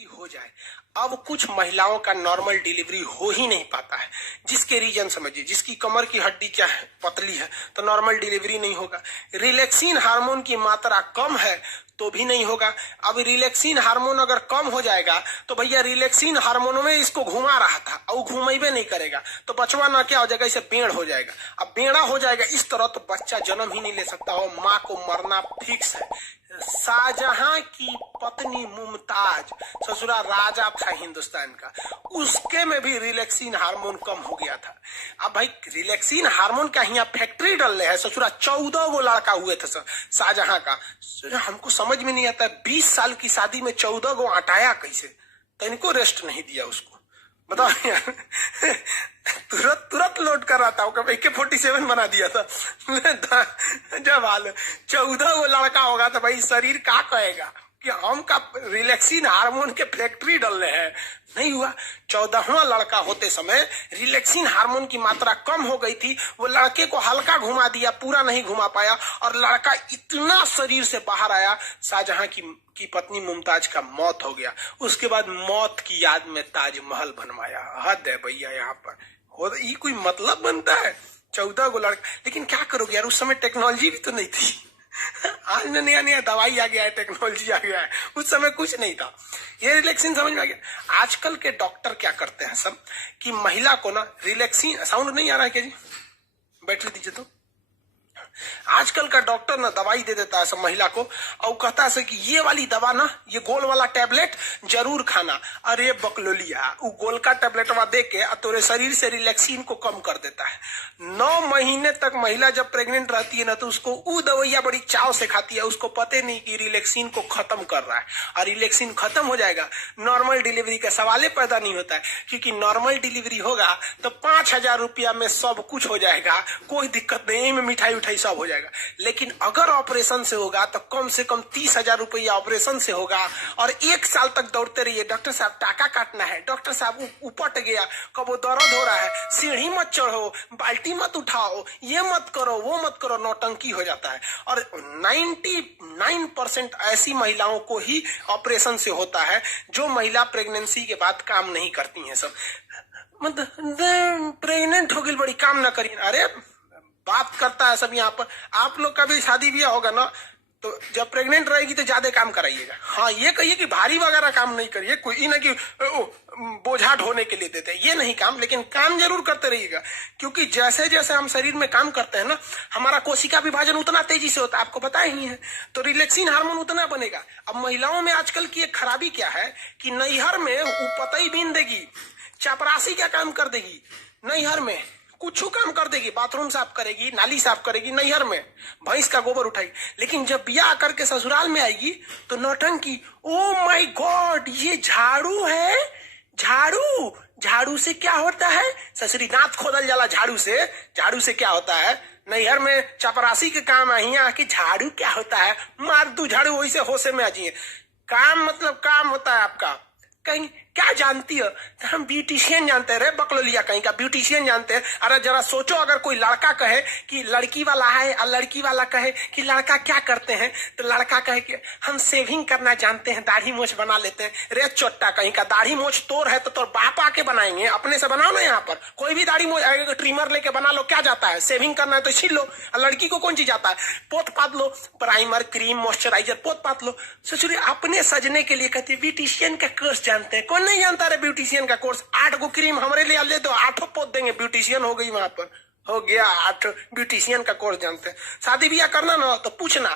Delivery हो जाए। अब कुछ महिलाओं का नॉर्मल डिलीवरी हो ही नहीं पाता है, जिसके रीजन समझिए, जिसकी कमर की हड्डी क्या है, पतली है, तो नॉर्मल डिलीवरी नहीं होगा। रिलैक्सिन हार्मोन की मात्रा कम है तो भी नहीं होगा। अब रिलैक्सिन हार्मोन अगर कम हो जाएगा तो भैया रिलैक्सिन हार्मोन में इसको घुमा रहा था और घुमेबे नहीं करेगा तो बचवा ना क्या हो जाएगा, इसे बेड़ हो जाएगा। अब बेड़ा हो जाएगा इस तरह तो बच्चा जन्म ही नहीं ले सकता हो, माँ को मरना फिक्स है। शाहजहां की पत्नी मुमताज, ससुरा राजा था हिंदुस्तान का, उसके में भी रिलैक्सिन हार्मोन कम हो गया था। अब भाई रिलैक्सिन हार्मोन का यहाँ फैक्ट्री डल रहे हैं, ससुरा 14 गो लड़का हुए थे शाहजहां का। हमको समझ में नहीं आता 20 साल की शादी में 14 गो हटाया कैसे, तो इनको रेस्ट नहीं दिया उसको, बताओ यार। तुरंत लोड कर रहा था, AK-47 बना दिया था। जब हाल 14 वो लड़का होगा तो भाई शरीर क्या कहेगा कि हम का रिलैक्सिन हार्मोन के फैक्ट्री डल रहे हैं। नहीं हुआ। 14वां लड़का होते समय रिलैक्सिन हार्मोन की मात्रा कम हो गई थी, वो लड़के को हल्का घुमा दिया, पूरा नहीं घुमा पाया और लड़का इतना शरीर से बाहर आया, शाहजहां की पत्नी मुमताज का मौत हो गया। उसके बाद मौत की याद में ताजमहल बनवाया। हद है भैया यहाँ पर, ये कोई मतलब बनता है? 14 गो लड़का, लेकिन क्या करोगे यार, उस समय टेक्नोलॉजी भी तो नहीं थी। आज में नया नया दवाई आ गया है, टेक्नोलॉजी आ गया है, उस समय कुछ नहीं था। ये रिलैक्सिन समझ में आ गया। आजकल के डॉक्टर क्या करते हैं सब कि महिला को ना रिलैक्सिन, साउंड नहीं आ रहा है क्या जी, बैटरी दीजिए तो। आजकल का डॉक्टर ना दवाई दे देता है सब महिला को और कहता है कि ये वाली दवा ना, ये गोल वाला टैबलेट जरूर खाना। अरे बकलोलिया, वो गोल का टैबलेट दे के तोरे शरीर से रिलैक्सिन को कम कर देता है। 9 महीने तक महिला जब प्रेग्नेंट रहती है ना तो उसको वो दवाइयां बड़ी चाव से खाती है, उसको पता नहीं कि रिलैक्सिन को खत्म कर रहा है। और रिलैक्सिन खत्म हो जाएगा, नॉर्मल डिलीवरी का सवाल पैदा नहीं होता है, क्योंकि नॉर्मल डिलीवरी होगा तो 5,000 रुपया में सब कुछ हो जाएगा, कोई दिक्कत नहीं, में मिठाई उठाई सब हो जाएगा। लेकिन अगर ऑपरेशन से होगा तो कम से कम 30,000 रुपया ऑपरेशन से होगा और 1 साल तक दौड़ते रहिए, डॉक्टर साहब टाका काटना है, डॉक्टर साहब उपट गया, कब वो दर्द हो रहा है, सीढ़ी मत चढ़ो, बाल्टी मत उठाओ, ये मत करो, वो मत करो, नौटंकी हो जाता है। और 99% ऐसी महिलाओं को ही ऑपरेशन से होता है जो महिला प्रेगनेंसी के बाद काम नहीं करती हैं। सब मतलब प्रेग्नेंट हो गई बड़ी काम ना करिए, अरे बात करता है सब यहाँ पर। आप लोग का भी शादी ब्याह होगा ना तो जब प्रेग्नेंट रहेगी तो ज्यादा काम कराइएगा। हाँ, ये कहिए कि भारी वगैरह काम नहीं करिए, कोई ना कि बोझा ढोने के लिए देते हैं, ये नहीं काम, लेकिन काम जरूर करते रहिएगा। क्योंकि जैसे जैसे हम शरीर में काम करते हैं ना, हमारा कोशिका विभाजन उतना तेजी से होता है, आपको पता ही है, तो रिलैक्सिन हार्मोन उतना बनेगा। अब महिलाओं में आजकल की एक खराबी क्या है कि नैहर में वो पतई बीन देगी, चपरासी क्या काम कर देगी, नैहर में कुछ काम कर देगी, बाथरूम साफ करेगी, नाली साफ करेगी, नैहर में भैंस का गोबर उठाएगी, लेकिन जब ब्याह करके ससुराल में आएगी तो नौटंकी। ओ माय गॉड, ये झाड़ू है, झाड़ू से क्या होता है, ससुरी दांत खोदल जाला झाड़ू से क्या होता है, नैहर में चपरासी के काम आई आके झाड़ू क्या होता है, मार दू झाड़ू, वही से होशे में आ जाइए। काम मतलब काम होता है आपका। कहीं क्या जानती है, तो हम ब्यूटिशियन जानते हैं, रे बकलोलिया कहीं का ब्यूटिशियन जानते हैं। अरे जरा सोचो, अगर कोई लड़का कहे कि लड़की वाला है और लड़की वाला कहे कि लड़का क्या करते हैं, तो लड़का कहे कि हम सेविंग करना जानते हैं, दाढ़ी मोछ बना लेते हैं। रे चोट्टा कहीं का, दाढ़ी मोछ तोर है तो तोर बाप आके बनाएंगे, अपने से बनाओ ना। यहाँ पर कोई भी दाढ़ी मोछ ट्रिमर लेके बना लो, क्या जाता है, सेविंग करना है तो छील लो। और लड़की को कौन चीज आता है, पोत पात लो, प्राइमर क्रीम मॉइस्चराइजर पोत पात लो। सोचिए अपने सजने के लिए कहते ब्यूटिशियन का कोर्स जानते हैं, कौन नहीं जानता रे ब्यूटिशियन का कोर्स। 8 गो क्रीम हमारे लिए ले दो, 8 पोत देंगे, ब्यूटिशियन हो गई, वहां पर हो गया 8 ब्यूटिशियन का कोर्स जानते हैं। शादी ब्याह करना ना तो पूछना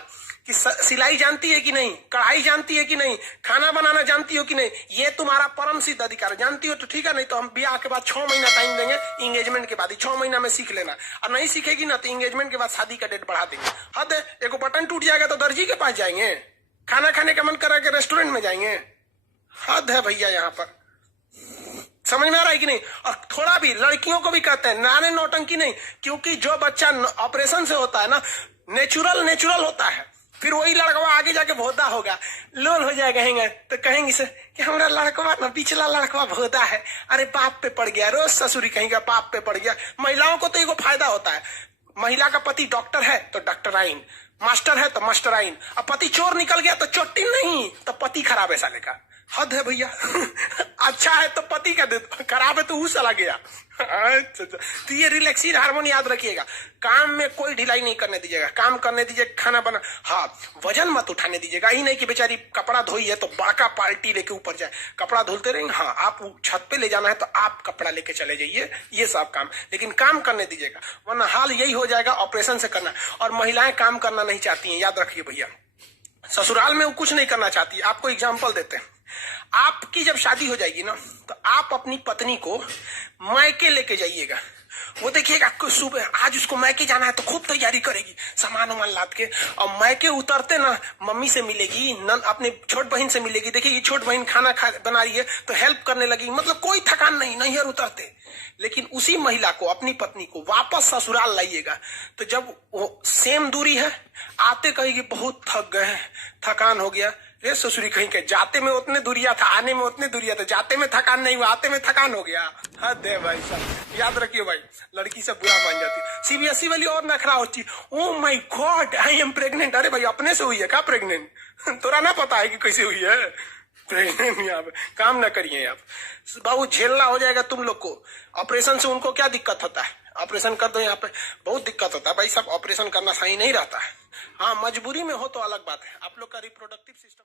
कि सिलाई जानती है कि नहीं, कढ़ाई जानती है कि नहीं, खाना बनाना जानती हो कि नहीं, ये तुम्हारा परम सिद्ध अधिकार। जानती हो तो ठीक है, नहीं तो हम ब्याह के बाद 6 महीना टाइम देंगे, इंगेजमेंट के बाद ही 6 महीना में सीख लेना। और नहीं सीखेगी ना तो इंगेजमेंट के बाद शादी का डेट बढ़ा देंगे। हद है, एक बटन टूट जाएगा तो दर्जी के पास जाएंगे, खाना खाने का मन करा के रेस्टोरेंट में जाएंगे। हद है भैया यहाँ पर, समझ में आ रहा है कि नहीं। और थोड़ा भी लड़कियों को भी कहते हैं नाने नौटंकी नहीं, क्योंकि जो बच्चा ऑपरेशन से होता है ना, नेचुरल होता है, फिर वही लड़कवा आगे जाके भोदा होगा, लोल हो जाएगा, कहेंगे तो कहेंगे से कि हमारा लड़कवा ना, पिछला लड़कवा भोदा है, अरे बाप पे पड़ गया, रोज ससुरी कहेंगे बाप पे पड़ गया। महिलाओं को तो एगो फायदा होता है, महिला का पति डॉक्टर है तो डॉक्टराइन, मास्टर है तो मास्टराइन, अब पति चोर निकल गया तो चोट्टी नहीं, तो पति खराब है साले का। हद है भैया। अच्छा है तो पति का दे, खराब है तो वो चला गया। अच्छा, तो ये रिलैक्सिन हार्मोन याद रखिएगा। काम में कोई ढिलाई नहीं करने दीजिएगा, काम करने दीजिए, खाना बना, हाँ वजन मत उठाने दीजिएगा। ही नहीं कि बेचारी कपड़ा धोई है तो बड़का पार्टी लेके ऊपर जाए, कपड़ा धुलते रहेंगे। हाँ आप छत पे ले जाना है तो आप कपड़ा लेके चले जाइए, ये सब काम, लेकिन काम करने दीजिएगा, वरना हाल यही हो जाएगा ऑपरेशन से करना। और महिलाएं काम करना नहीं चाहती हैं, याद रखिए भैया। ससुराल में वो कुछ नहीं करना चाहती। आपको एग्जाम्पल देते हैं, आपकी जब शादी हो जाएगी ना तो आप अपनी पत्नी को मायके लेके जाइएगा। वो देखिएगा सुबह आज उसको मायके जाना है तो खूब तैयारी करेगी, सामान वामान लाद के, और मायके उतरते ना मम्मी से मिलेगी, नन अपने छोट बहन से मिलेगी, देखिए छोट बहन खाना बना रही है तो हेल्प करने लगी, मतलब कोई थकान नहीं, नैहर उतरते। लेकिन उसी महिला को, अपनी पत्नी को वापस ससुराल लाइएगा तो जब वो सेम दूरी है, आते कहेगी बहुत थक गए हैं, थकान हो गया। ये ससुरी कहीं के जाते में उतने दूरिया था, आने में उतने दूरिया था, जाते में थकान नहीं हुआ, आते में थकान हो गया। हद है भाई साहब, याद रखिए भाई, लड़की से बुरा मान जाती। सीबीएसई वाली और नखरा होती, oh my God I am pregnant. अरे भाई अपने से हुई है क्या प्रेग्नेंट? तोरा ना पता है कि कैसे हुई है प्रेग्नेंट? यहाँ पे काम ना करिए आप बाबू, झेलना हो जाएगा तुम लोग को। ऑपरेशन से उनको क्या दिक्कत होता है, ऑपरेशन कर दो, यहाँ पे बहुत दिक्कत होता है भाई साहब, ऑपरेशन करना सही नहीं रहता है। हाँ मजबूरी में हो तो अलग बात है। आप लोग का रिप्रोडक्टिव सिस्टम